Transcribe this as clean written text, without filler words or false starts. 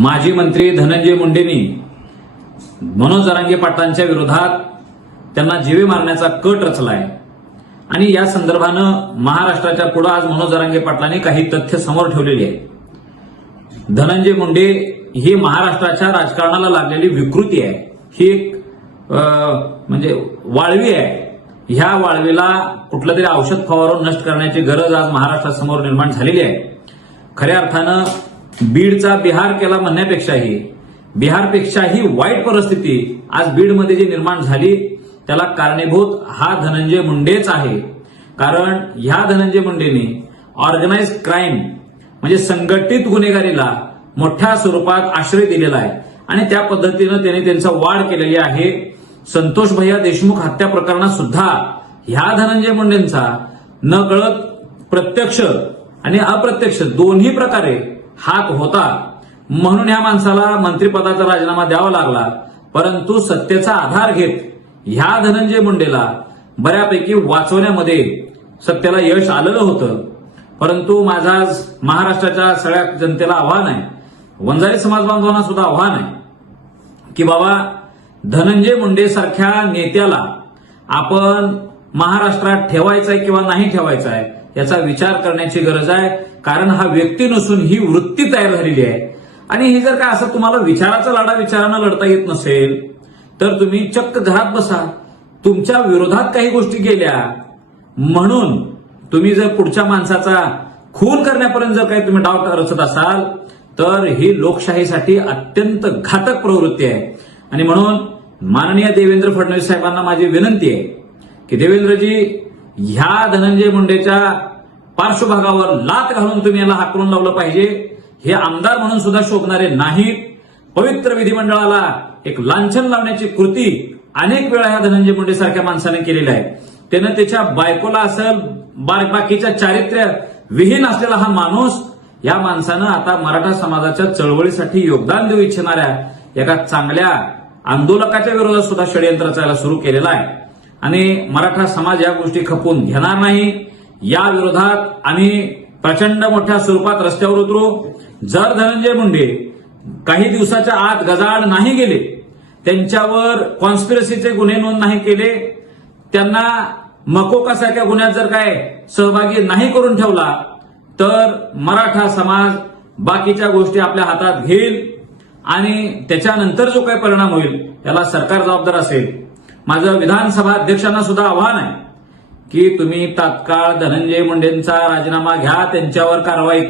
माजी मंत्री धनंजय मुंडेंनी मनोज जरांगे पाटलांच्या विरोधात त्यांना जीवे मारण्याचा कट रचलाय आणि या संदर्भानं महाराष्ट्राच्या पुढे आज मनोज जरांगे पाटलांनी काही तथ्य समोर ठेवलेली आहे। धनंजय मुंडे ही महाराष्ट्राच्या राजकारणाला लागलेली विकृती आहे, ही एक म्हणजे वाळवी आहे। ह्या वाळवीला कुठलं तरी औषध फवारून नष्ट करण्याची गरज आज महाराष्ट्रासमोर निर्माण झालेली आहे। खऱ्या अर्थानं बीडचा बिहार केला म्हणण्यापेक्षाही बिहारपेक्षाही वाईट परिस्थिती आज बीडमध्ये जी निर्माण झाली त्याला कारणीभूत हा धनंजय मुंडेच आहे। कारण ह्या धनंजय मुंडेंनी ऑर्गनाइज्ड क्राईम म्हणजे संघटित गुन्हेगारीला मोठ्या स्वरूपात आश्रय दिलेला आहे आणि त्या पद्धतीनं त्यांनी त्यांचा वाढ केलेली आहे। संतोष भैया देशमुख हत्या प्रकरणात सुद्धा ह्या धनंजय मुंडेंचा नकळत प्रत्यक्ष आणि अप्रत्यक्ष दोन्ही प्रकारे हात होता, म्हणून ह्या माणसाला मंत्रिपदाचा राजीनामा द्यावा लागला। परंतु सत्तेचा आधार घेत ह्या धनंजय मुंडेला बऱ्यापैकी वाचवण्यामध्ये सत्तेला यश आलेलं होतं। परंतु माझा आज महाराष्ट्राच्या सगळ्या जनतेला आव्हान आहे, वंजारी समाज बांधवांना सुद्धा आव्हान आहे की बाबा धनंजय मुंडे सारख्या नेत्याला आपण महाराष्ट्रात ठेवायचा आहे किंवा नाही ठेवायचा आहे याचा विचार करण्याची गरज आहे। कारण हा व्यक्ती नसून ही वृत्ती तयार झालेली आहे आणि ही जर का असं तुम्हाला विचाराचा लढा विचारानं लढता येत नसेल तर तुम्ही चक्क घरात बसा। तुमच्या विरोधात काही गोष्टी गेल्या म्हणून तुम्ही जर पुढच्या माणसाचा खून करण्यापर्यंत जर काही तुम्ही डाव रचत असाल तर ही लोकशाहीसाठी अत्यंत घातक प्रवृत्ती आहे। आणि म्हणून माननीय देवेंद्र फडणवीस साहेबांना माझी विनंती आहे की देवेंद्रजी ह्या धनंजय मुंडेच्या पार्श्वभागावर लात घालून तुम्ही याला हाकलून लावलं पाहिजे। हे आमदार म्हणून सुद्धा शोभणारे नाहीत। पवित्र विधिमंडळाला एक लांछन लावण्याची कृती अनेक वेळा ह्या धनंजय मुंडे सारख्या माणसाने केलेली आहे। त्यानं त्याच्या बायकोला असं बाकीच्या चारित्र्य विहीन असलेला हा माणूस, या माणसानं आता मराठा समाजाच्या चळवळीसाठी योगदान देऊ इच्छिणाऱ्या एका चांगल्या आंदोलकाच्या विरोधात सुद्धा षडयंत्र रचायला सुरू केलेला आहे आणि मराठा समाज या गोष्टी खपवून घेणार नाही। या विरोधात आम्ही प्रचंड मोठ्या स्वरूपात रस्त्यावर उतरू। जर धनंजय मुंडे काही दिवसाच्या आत गजाआड नाही गेले, त्यांच्यावर कॉन्स्पिरसीचे गुन्हे नोंद नाही केले, त्यांना मकोकासारख्या गुन्ह्यात जर काय सहभागी नाही करून ठेवला तर मराठा समाज बाकीच्या गोष्टी आपल्या हातात घेईल आणि त्याच्यानंतर जो काही परिणाम होईल त्याला सरकार जबाबदार असेल। माझं विधानसभा अध्यक्षांना सुद्धा आव्हान आहे की तुम्ही तात्काळ धनंजय मुंडेंचा राजीनामा घ्या, त्यांच्यावर कारवाई